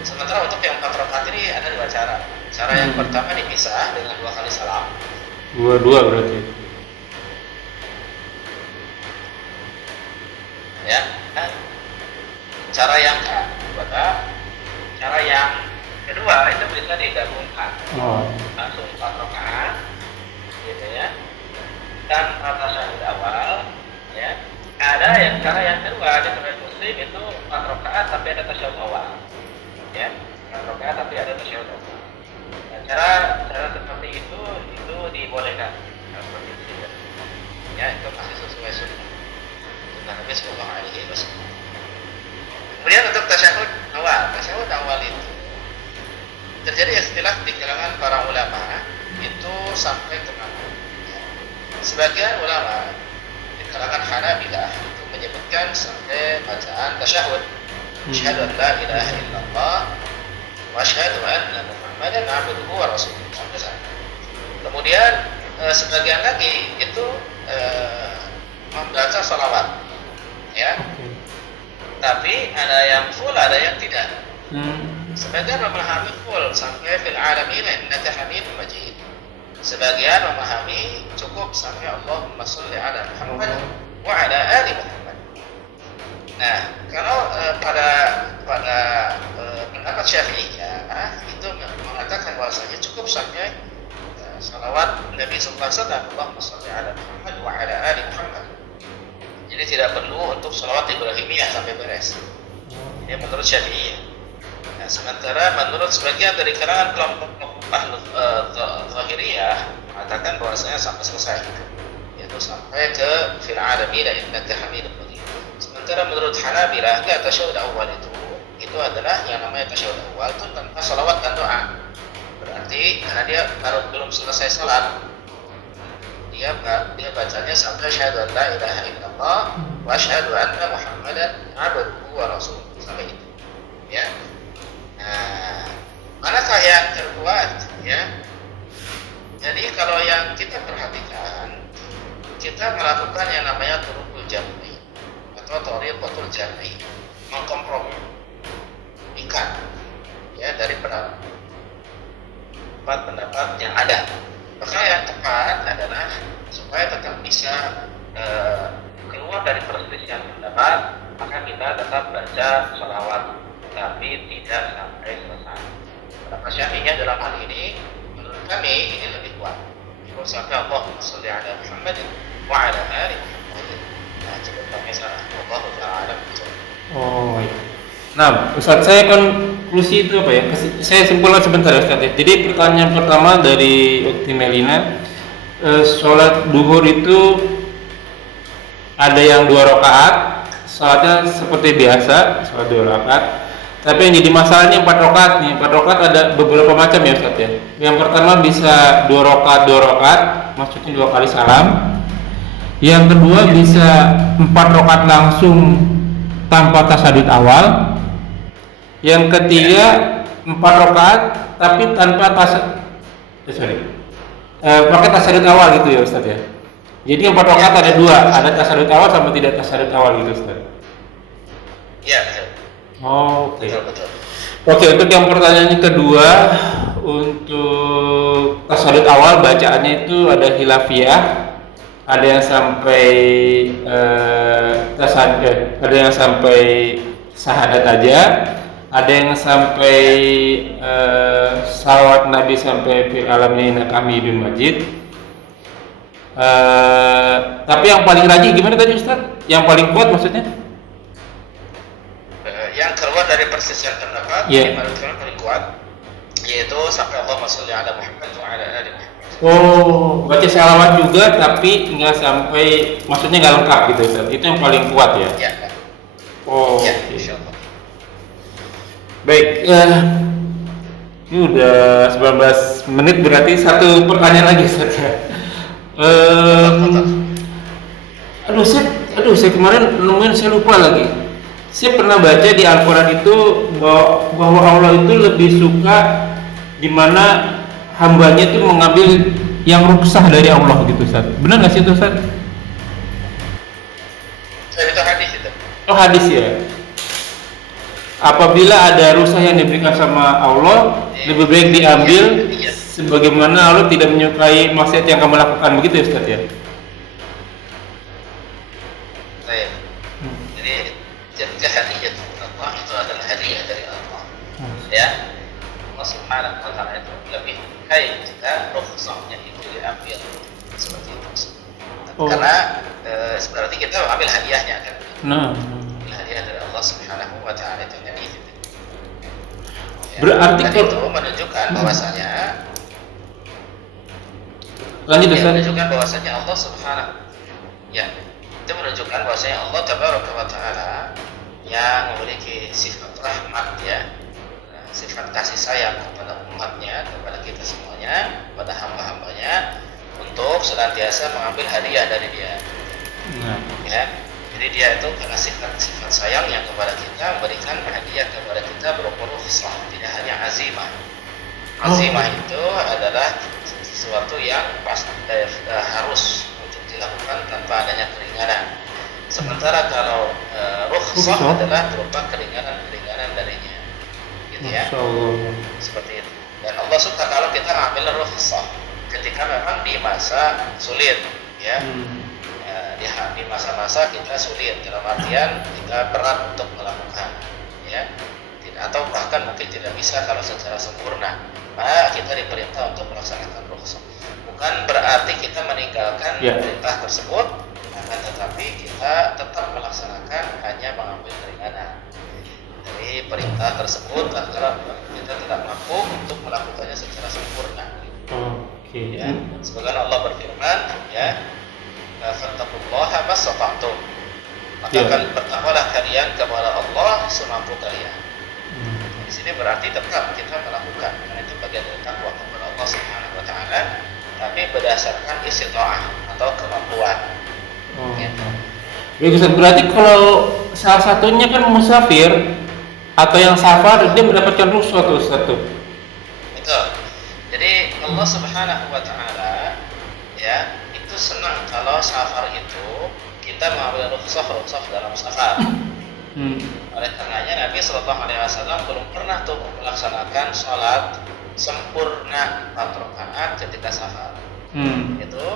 Sementara untuk yang 4 rakaat ini ada 2 cara. Cara yang pertama dipisah dengan 2 kali salam. 2 berarti. Ya. Cara yang kedua itu bisa digabungkan. Langsung 4 rakaat gitu ya. Dan tasyahud awal ya. Ada yang cara yang kedua di riwayat Muslim itu 4 rakaat tapi ada tasyahud awal. Ya. 4 rakaat tapi ada tasyahud awal. Nah, cara seperti itu dibolehkan. Seperti itu. Ya, itu masih sesuai sunnah. Sunnah Nabi sallallahu alaihi wasallam. Kemudian untuk tasyahud awal itu terjadi istilah di kalangan para ulama itu sampai ke mana? Sebagian ulama di kalangan Hanabilah itu menyebutkan sampai bacaan tasyahud. Asyhadu an la ilaha illallah wa asyhadu anna Muhammadan abduhu wa rasuluhu. Sampai sana. Kemudian sebagian lagi itu membaca salawat. Ya. Tapi ada yang full, ada yang tidak. Sebagian memahami full sampai fil alamin innaka hamidum majid. Sebagian memahami cukup sampai Allahumma sholli ala Muhammad wa ala ali Muhammad. Nah, kalau pada pendapat Syafi'iyah itu mengatakan bahwasanya cukup sampai salawat Nabi sallallahu alaihi wasallam, Allahumma sholli ala Muhammad wa ala ali Muhammad. Jadi tidak perlu untuk salawat Ibrahimiyah sampai beres. Ini menurut Syafi'iyah. Nah, sementara menurut sebagian dari kalangan kelompok Zahiriyah mengatakan bahwasanya sampai selesai, yaitu sampai ke fil alamin innaka hamidum majid. Sementara menurut Hanabilah tasyahud awal itu adalah yang namanya tasyahud awal itu tanpa salawat dan doa. Berarti karena dia belum selesai salat, dia bacanya sampai asyhadu an la ilaha illallah wa asyhadu anna Muhammadan abduhu wa rasuluhu, sampai itu. Ya. Nah, manakah yang terkuat ya? Jadi kalau yang kita perhatikan, kita melakukan yang namanya turukul jam'i atau thariqatul jam'i, mengkompromi ikan ya dari pendapat yang ada. Maka yang tepat adalah supaya tetap bisa keluar dari perselisihan pendapat, maka kita tetap baca sholawat tapi tidak sampai selesai. Pendapat Syafi'iyah dalam hal ini menurut kami ini lebih kuat. Kalau sampai Allahumma sholli ala Muhammad wa ala ali Muhammad. Nah, cukup kami salah. Allahu ta'ala. Oh iya. Nah, Ustaz, saya konklusi itu apa ya? Saya simpulkan sebentar ya, Ustaz ya. Jadi pertanyaan pertama dari Ukti Melina, sholat duhur itu ada yang 2 rakaat, sholatnya seperti biasa, sholat 2 rakaat. Tapi yang jadi masalahnya 4 rakaat nih. 4 rakaat ada beberapa macam ya, Ustaz ya. Yang pertama bisa 2 rakaat, maksudnya 2 kali salam. Yang kedua bisa 4 rakaat langsung tanpa tasyahud awal. Yang ketiga 4 rakaat tapi tanpa pakai tasyahud awal gitu ya, Ustaz ya. Jadi 4 rakaat ada 2, ada tasyahud awal sama tidak tasyahud awal gitu, Ustaz. Iya, betul. Oh, oke. Betul. Oke, untuk yang pertanyaan kedua, untuk tasyahud awal bacaannya itu ada khilafiyah, ada yang sampai ada yang sampai syahadat aja, ada yang sampai salawat Nabi sampai fil alamin innaka hamidun majid. Tapi yang paling rajin gimana tadi Ustaz? Yang paling kuat maksudnya? Yang keluar dari persisian pendapat Iya. yang paling kuat yaitu sampai Allahumma sholli ala Muhammad wa ala ali Muhammad. Oh, baca salawat juga tapi nggak sampai, maksudnya nggak lengkap gitu Ustaz. Itu yang paling kuat ya? Ya, Oh, ya, oke. insyaallah. Baik, ini udah 19 menit berarti satu pertanyaan lagi Ustaz ya. Saya kemarin nemuin, saya lupa lagi. Saya pernah baca di Al-Quran itu bahwa Allah itu lebih suka di mana hambanya itu mengambil yang ruksah dari Allah gitu Ustaz. Benar nggak sih itu Ustaz? Itu hadis itu. Oh, hadis ya. Apabila ada ruksah yang diberikan sama Allah, lebih baik diambil, Iya. sebagaimana Allah tidak menyukai maksiat yang kamu lakukan, begitu ya Ustaz ya? Baik. Jadi hadiah Allah itu adalah hadiah dari Allah. Ya. Allah Subhanahu wa taala itu lebih baik jika rukhsahnya itu diambil seperti itu. Oh. Karena berarti kita ambil hadiahnya kan. Nah, Ambil hadiah dari Allah Subhanahu wa taala itu yang itu. Ya. Berarti Dan kalau- itu menunjukkan bahwasanya lanjut ya, Ustaz. menunjukkan bahwasanya Allah Subhanahu ya itu menunjukkan bahwasanya Allah Tabaraka wa taala yang memiliki sifat rahmat ya, sifat kasih sayang kepada umatnya, kepada kita semuanya, kepada hamba-hambanya untuk senantiasa mengambil hadiah dari dia Nah, ya. Jadi dia itu karena sifat sayangnya kepada kita memberikan hadiah kepada kita berupa rukhsah, tidak hanya azimah. Azimah itu adalah sesuatu yang pasti harus untuk dilakukan tanpa adanya keringanan. Sementara kalau rukhsah Rukhsah. adalah berupa keringanan darinya, gitu ya, Masya Allah. seperti itu. Dan Allah suka kalau kita ngambil rukhsah ketika memang di masa sulit, ya. Di masa-masa kita sulit dalam artian kita berat untuk melakukan, ya, atau bahkan mungkin tidak bisa kalau secara sempurna, maka kita diperintah untuk melaksanakan rukhsah. Bukan berarti kita meninggalkan Ya. perintah tersebut, akan tetapi kita tetap melaksanakan hanya mengambil keringanan dari perintah tersebut kalau kita tidak mampu untuk melakukannya secara sempurna. Oke. Ya, sebagaimana Allah berfirman, ya, fattaqullaha mastata'tum. Maka Ya. bertakwalah kalian kepada Allah semampu kalian. Di sini berarti tetap kita melakukan, karena itu bagian dari takwa kepada Allah Subhanahu wa taala, tapi berdasarkan istita'ah atau kemampuan. Oh. Gitu. Baik Ustaz, berarti kalau salah satunya kan musafir atau yang safar, dia mendapatkan rukhsah tuh Ustaz tuh. Betul. Jadi Allah Subhanahu wa taala ya itu senang kalau safar itu kita mengambil rukhsah dalam safar. Oleh karenanya Nabi Shallallahu Alaihi Wasallam belum pernah tuh melaksanakan sholat sempurna 4 rakaat ketika safar. Itu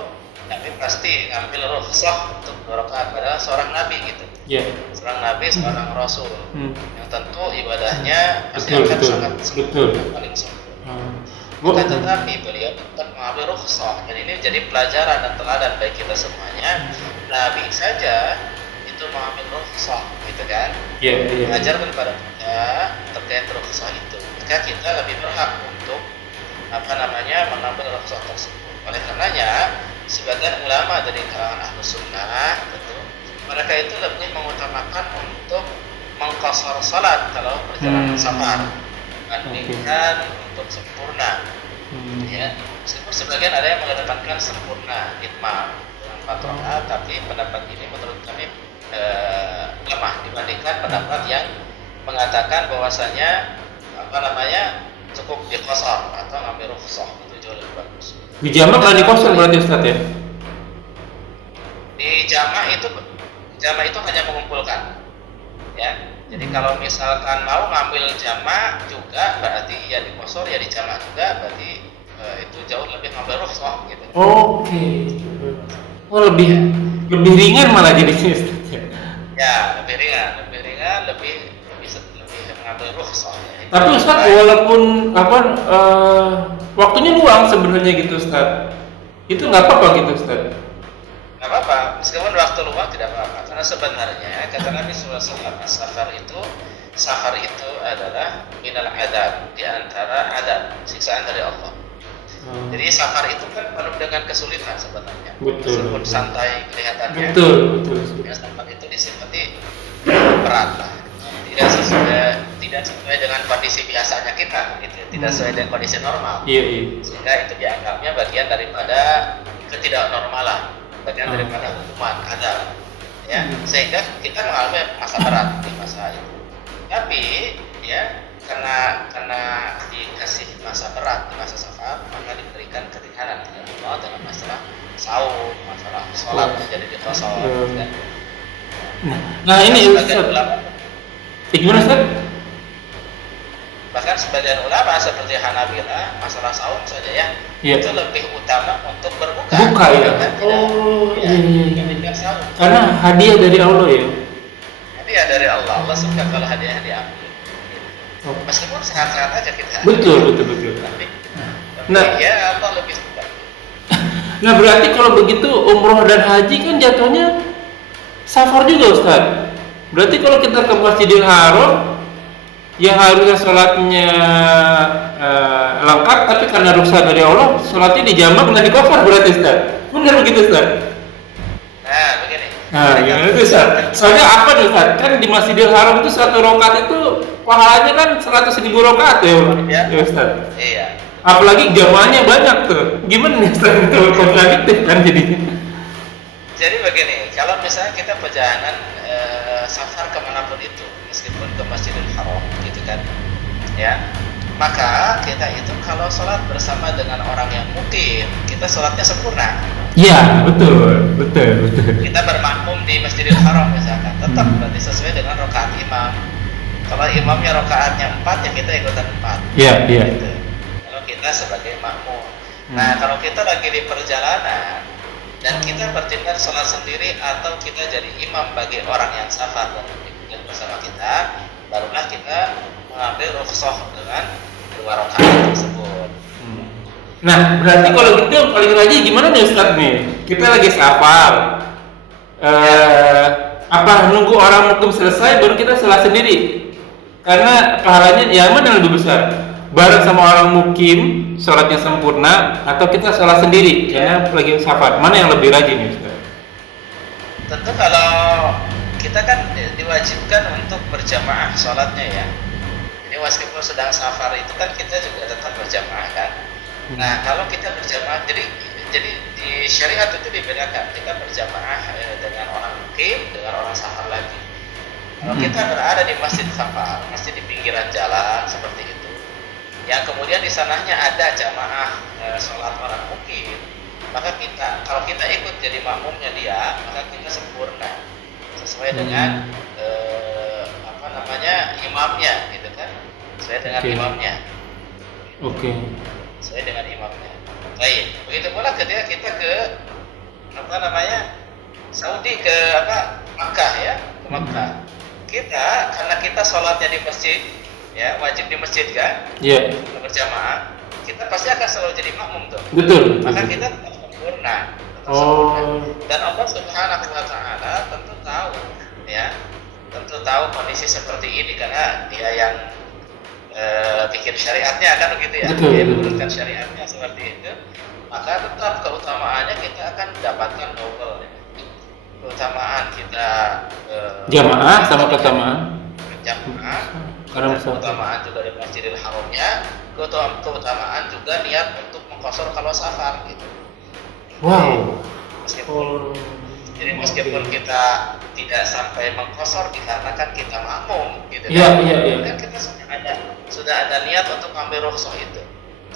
Nabi pasti ngambil rukhsah untuk 2 rakaat, padahal seorang Nabi gitu. Ya. Seorang Nabi, seorang Rasul yang tentu ibadahnya pasti Betul, akan betul, sangat betul. sempurna, paling sempurna. Bukan tetapi beliau tetap mengambil rukhsah. Dan ini jadi pelajaran dan teladan bagi kita semuanya. Nabi saja itu mengambil rukhsah, gitu kan? Iya, iya. Mengajarkan kepada kita terkait rukhsah itu. Maka kita lebih berhak untuk mengambil rukhsah tersebut. Oleh karenanya, sebagian ulama dari kalangan Ahlus Sunnah itu mereka itu lebih mengutamakan untuk mengqashar salat kalau perjalanan safar dibandingkan untuk sempurna. Ya, meskipun sebagian ada yang mengedepankan sempurna itmam dengan 4 rakaat, tapi pendapat ini menurut kami lemah dibandingkan pendapat yang mengatakan bahwasanya cukup diqashar atau ngambil rukhsah, itu jauh lebih bagus. Di jamak nggak dikosong berarti Ustaz ya? Di jamak itu hanya mengumpulkan, ya. Jadi kalau misalkan mau ngambil jamak juga berarti ya di qasar ya di jamak juga, berarti itu jauh lebih ngambil rukhsah gitu. Oke. Oh, lebih ringan malah jadinya Ustaz. Ya, lebih ringan, lebih mengambil rukhsah. Ya. Tapi Ustaz, walaupun waktunya luang sebenarnya gitu Ustaz, itu nggak apa-apa gitu Ustaz? Nggak apa-apa, meskipun waktu luang tidak apa-apa, karena sebenarnya kata Nabi SAW, safar itu adalah minal adab, di antara adab, siksaan dari Allah. Jadi safar itu kan penuh dengan kesulitan sebenarnya. Betul. Meskipun santai kelihatannya. Betul. Ya, safar itu disifati berat lah. Tidak sesuai dengan kondisi biasanya kita, itu tidak sesuai dengan kondisi normal. Iya. Sehingga itu dianggapnya bagian daripada ketidaknormalan, bagian daripada hukuman adab. Ya, sehingga kita mengalami masa berat di masa itu. Tapi ya karena dikasih masa berat di masa safar, maka diberikan keringanan oleh Allah dalam masalah saum, masalah sholat menjadi diqasar. Nah ini Ustaz. Gimana Ustaz? Bahkan sebagian ulama seperti Hanabilah, masalah saum saja ya, itu lebih utama untuk berbuka. Buka ya. Iya. Saum. Karena hadiah dari Allah ya. Hadiah dari Allah. Allah suka kalau hadiahnya diambil. Meskipun sehat-sehat aja kita. Betul. Tapi ya Allah lebih suka. Nah berarti kalau begitu umroh dan haji kan jatuhnya safar juga Ustaz. Berarti kalau kita ke Masjidil Haram yang harusnya sholatnya lengkap, tapi karena rukhsah dari Allah, sholatnya dijamak dan dikofar berarti Ustaz. Benar begitu Ustaz? Nah begini. Nah gimana itu Ustaz? Soalnya apa nih Ustaz? Kan di Masjidil Haram itu 1 rakaat itu pahalanya kan 100.000 rakaat ya Ustaz? Iya. Apalagi jamaahnya banyak tuh. Gimana nih Ustaz? Itu kontradiktif kan jadinya. Jadi begini, kalau misalnya kita perjalanan safar kemanapun itu, meskipun ke Masjidil Haram gitu kan, ya, maka kita itu kalau sholat bersama dengan orang yang mukim, kita sholatnya sempurna. Iya, betul. Kita bermakmum di Masjidil Haram misalkan, tetap berarti sesuai dengan rakaat imam. Kalau imamnya rakaatnya 4, ya kita ikutan 4. Iya. Gitu. Kalau kita sebagai makmum. Nah, kalau kita lagi di perjalanan dan kita bertindak sholat sendiri atau kita jadi imam bagi orang yang safar dan bersama kita, barulah kita mengambil rukhsah dengan 2 rakaat tersebut. Nah, berarti kalau gitu yang paling rajin gimana nih Ustaz nih? Kita lagi safar. Nunggu orang mukim selesai baru kita sholat sendiri? Karena pahalanya ya mana yang lebih besar? Bareng sama orang mukim sholatnya sempurna atau kita sholat sendiri karena lagi safar, mana yang lebih rajin nih Ustaz? Tentu kalau kita kan diwajibkan untuk berjamaah sholatnya ya. Jadi meskipun sedang safar itu kan kita juga tetap berjamaah kan. Nah kalau kita berjamaah, jadi di syariat itu dibedakan, kita berjamaah dengan orang mukim, dengan orang safar lagi. Kalau kita berada di masjid safar, masjid di pinggiran jalan seperti itu, yang kemudian di sananya ada jamaah sholat orang mukim, maka kalau kita ikut jadi makmumnya dia, maka kita sempurna sesuai dengan imamnya, gitu kan? Sesuai dengan imamnya. Oke. Sesuai dengan imamnya. Baik. Begitu pula ketika kita ke Saudi, ke Makkah ya, ke Makkah. Kita karena kita sholatnya di masjid, ya wajib di masjid kan? Iya. Berjamaah, kita pasti akan selalu jadi makmum tuh. Betul. Maka kita tetap sempurna. Dan Allah Subhanahu wa Ta'ala tentu tahu, ya, tentu tahu kondisi seperti ini karena Dia yang bikin syariatnya kan begitu ya. Betul. Dia menurunkan syariatnya seperti itu. Maka tetap keutamaannya kita akan mendapatkan double. Keutamaan kita Jamaah sama keutamaan. Jamaah. Karena Keutamaan juga di Masjidil Haramnya, keutamaan juga niat untuk mengqasar kalau safar gitu. Wow. Jadi meskipun kita tidak sampai mengqasar dikarenakan kita makmum gitu Iya. kan kita sudah ada niat untuk ambil rukhsah itu.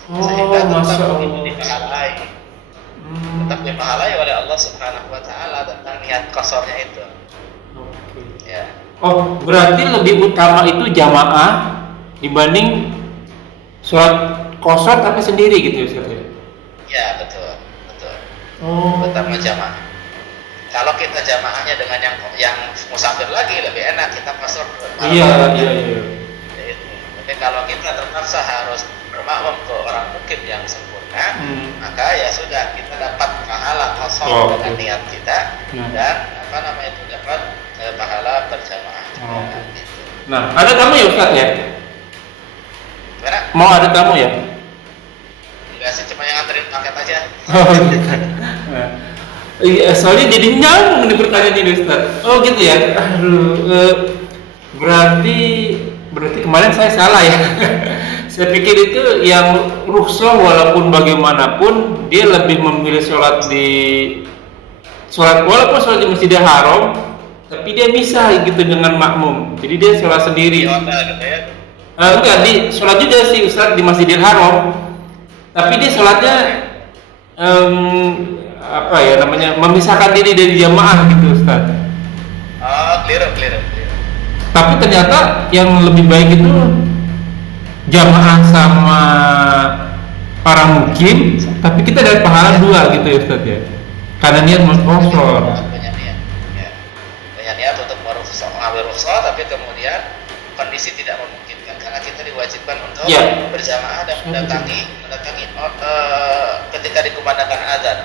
Oh, Sehingga tetap Masya itu Allah. dipahalai. Tetap dipahalai oleh Allah Subhanahu wa Ta'ala tentang niat qasarnya itu. Oke. Ya. Oh, berarti lebih utama itu jamaah dibanding sholat qasar tapi sendiri gitu ya Ustaz ya? Ya, betul, betul. Oh. Utama jamaah. Kalau kita jamaahnya dengan yang musafir lagi lebih enak, kita qasar. Iya. Tapi kalau kita terpaksa harus bermakmum ke orang mukim yang sempurna, maka ya sudah, kita dapat pahala qasar dengan niat kita dan dapat pahala berjamaah. Gitu. Nah, ada tamu ya Ustaz ya? Gimana? Mau ada tamu ya? Enggak sih, cuma yang nganterin paket aja. Oh gitu. Iya, soalnya jadi nyambung nih pertanyaan ini Ustaz. Oh gitu ya. Aduh, berarti kemarin saya salah ya. Saya pikir itu yang rukhsah walaupun bagaimanapun dia lebih memilih sholat walaupun sholat di Masjidil Haram, tapi dia bisa gitu dengan makmum. Jadi dia sholat sendiri. Di hotel gitu ya. Enggak, di sholat juga sih Ustaz di Masjidil Haram. Tapi dia sholatnya memisahkan diri dari jamaah gitu Ustaz. Oh, clear. Tapi ternyata yang lebih baik itu jamaah sama para mukim, tapi kita dapat pahala 2 gitu ya Ustaz ya. Karena niat mengkosor. Punya niat. Ya. Punya niat untuk mengambil rukhsah, tapi kemudian kondisi tidak memungkinkan karena kita diwajibkan untuk berjamaah dan mendatangi ketika dikumandangkan azan.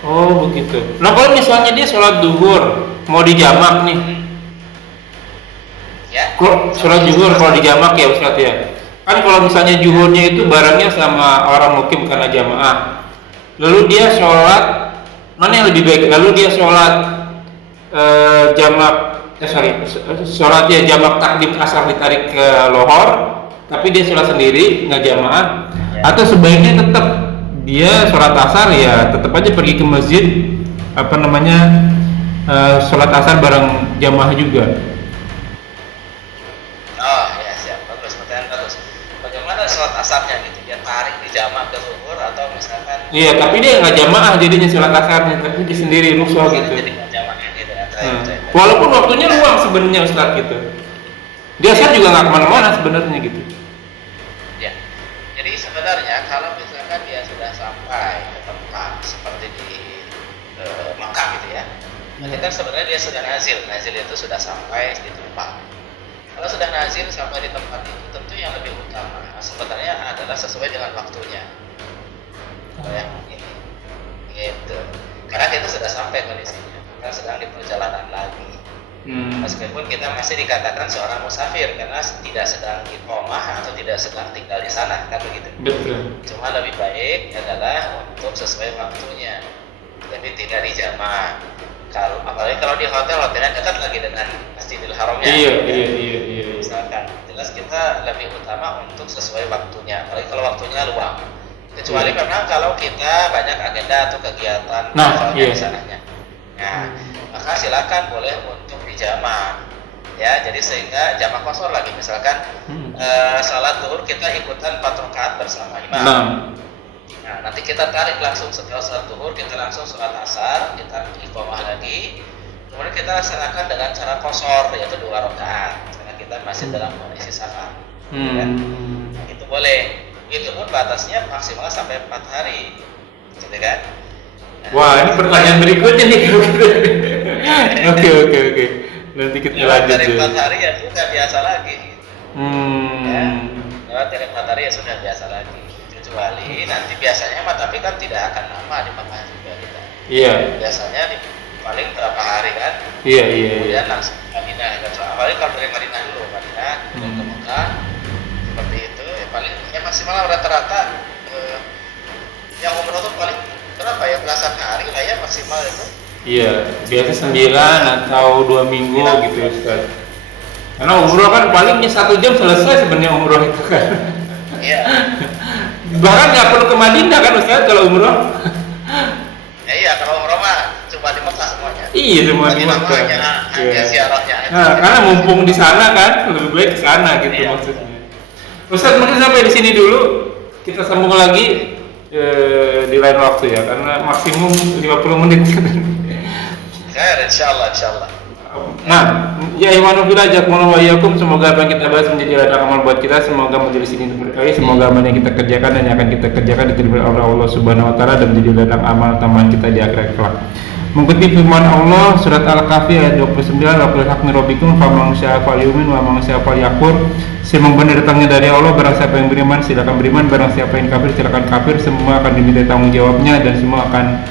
Oh begitu. Nah kalau misalnya dia sholat duhur mau dijamak nih, Ya. Sholat zuhur kalau dijamak ya Ustaz ya. Kan kalau misalnya zuhurnya itu barangnya sama orang mukim karena jamaah. Lalu dia sholat, mana yang lebih baik? Lalu dia sholat jamak takdim asar ditarik ke lohor, tapi dia sholat sendiri nggak jamaah. Atau sebaiknya tetap dia sholat asar ya tetap aja pergi ke masjid sholat asar bareng jamaah juga. Oh ya, siap, pertanyaan bagus. Bagaimana sholat asarnya gitu? Dia tarik di jamak ke zuhur atau misalkan? Iya, tapi dia nggak jamaah jadinya sholat asarnya, tapi dia sendiri rukhsah gitu. Jadi nggak jamaah gitu ya. Walaupun waktunya luang sebenarnya Ustaz gitu. Dia asar juga nggak kemana-mana sebenarnya gitu. Ya, jadi sebenarnya kalau misalkan dia sudah sampai ke tempat seperti di Mekah gitu ya, nanti kan sebenarnya dia sudah nazil itu sudah sampai di tempat. Kalau sudah nazil sampai di tempat itu, tentu yang lebih utama sebenarnya adalah sesuai dengan waktunya. Ya, ini, gitu. Karena kita sudah sampai kondisinya, kita sedang di perjalanan lagi. Meskipun kita masih dikatakan seorang musafir karena tidak sedang iqamah atau tidak sedang tinggal di sana, kan begitu. Betul. Cuma lebih baik adalah untuk sesuai waktunya, tapi tidak di jamaah. Apalagi kalau di hotelnya dekat lagi dengan Masjidil Haramnya. Iya. Misalkan, jelas kita lebih utama untuk sesuai waktunya. Apalagi kalau waktunya luang. Kecuali memang kalau kita banyak agenda atau kegiatan di sananya. Nah, maka silakan boleh untuk dijamaah. Ya, jadi sehingga jamaah qasar lagi. Misalkan salat zuhur kita ikutan 4 rakaat bersama imam. Nah, nanti kita tarik langsung setelah sholat zuhur, kita langsung sholat asar, kita iqamah lagi, kemudian kita laksanakan dengan cara qasar yaitu 2 rakaat karena kita masih dalam kondisi safar. Nah, itu boleh. Itu pun batasnya maksimal sampai 4 hari, gitu kan? Nah, wah, ini pertanyaan berikutnya nih. Oke. Nanti kita lanjut. Dari 4 hari ya sudah biasa lagi. Gitu. Ya, dari 4 hari ya sudah biasa lagi. Kecuali nanti biasanya tapi kan tidak akan lama di Mekah juga kita. Iya. Biasanya paling berapa hari kan? Iya. Kemudian langsung ke Madinah. Apalagi kalau dari Madinah dulu, ke Mekah seperti itu. Paling maksimal rata-rata yang umroh tuh paling berapa ya? Belasan hari lah ya maksimal itu. Iya, biasa 9 atau 2 minggu gitu Ustaz. Karena umroh kan palingnya 1 jam selesai sebenarnya umroh itu kan. Iya. Bahkan nggak perlu ke Madinah kan Ustaz kalau umroh? Iya, kalau umroh mah cuma di Mekah semuanya. Iya, semua di Mekah. Hanya ziarahnya. Nah, karena mumpung di sana kan lebih baik ke sana gitu maksudnya. Ustaz mungkin sampai di sini dulu, kita sambung lagi di lain waktu ya, karena maksimum 50 menit. Khair, insyaallah. Nah, Ya Iwanu Fila, jazakumullah wa iyyakum. Semoga apa yang kita bahas menjadi ladang amal buat kita. Semoga majelis ini berkahi. Semoga apa yang kita kerjakan dan yang akan kita kerjakan diterima oleh Allah Subhanahu wa taala dan menjadi ladang amal tambahan kita di akhirat kelak. Mengutip firman Allah surat Al-Kahfi ayat 29, wa qul haq min rabbikum faman syaa'a falyu'min wa man syaa'a falyakfur. Semua benar datangnya dari Allah, barang siapa yang beriman silakan beriman, barang siapa yang kafir silakan kafir. Semua akan diminta tanggung jawabnya dan semua akan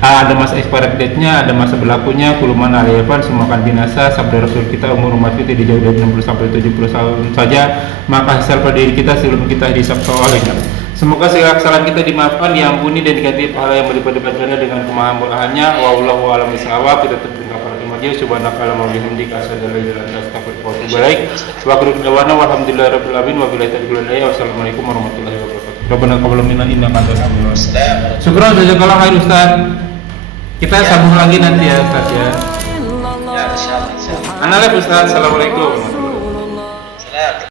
ada masa expired date-nya, ada masa berlakunya. Kuluman aliyafan, semua akan binasa. Sabda Rasul kita, umur umat kita dijauh dari 60 sampai 70 tahun saja, maka hisab pada diri kita sebelum kita dihisab olehnya. Semoga segala kesalahan kita dimaafkan, diampuni dan diganti pahala yang berlipat-lipat ganda dengan kemahamurahannya. Wallahu a'lam bishawab. Kita terima para imam subhanakallahumma wa bihamdika asyhadu an la ilaha illa anta astaghfiruka wa atubu ilaik. Wa akhiru da'wana walhamdulillahirabbil alamin wa billahi taufiq wal hidayah. Wassalamualaikum warahmatullahi wabarakatuh. Rabbana taqabbal minna innaka antas samiul alim. Syukran jazakallahu khair Ustaz. Kita sambung lagi nanti ya Ustaz ya. Ya, insyaallah. Analef Ustaz. Assalamualaikum.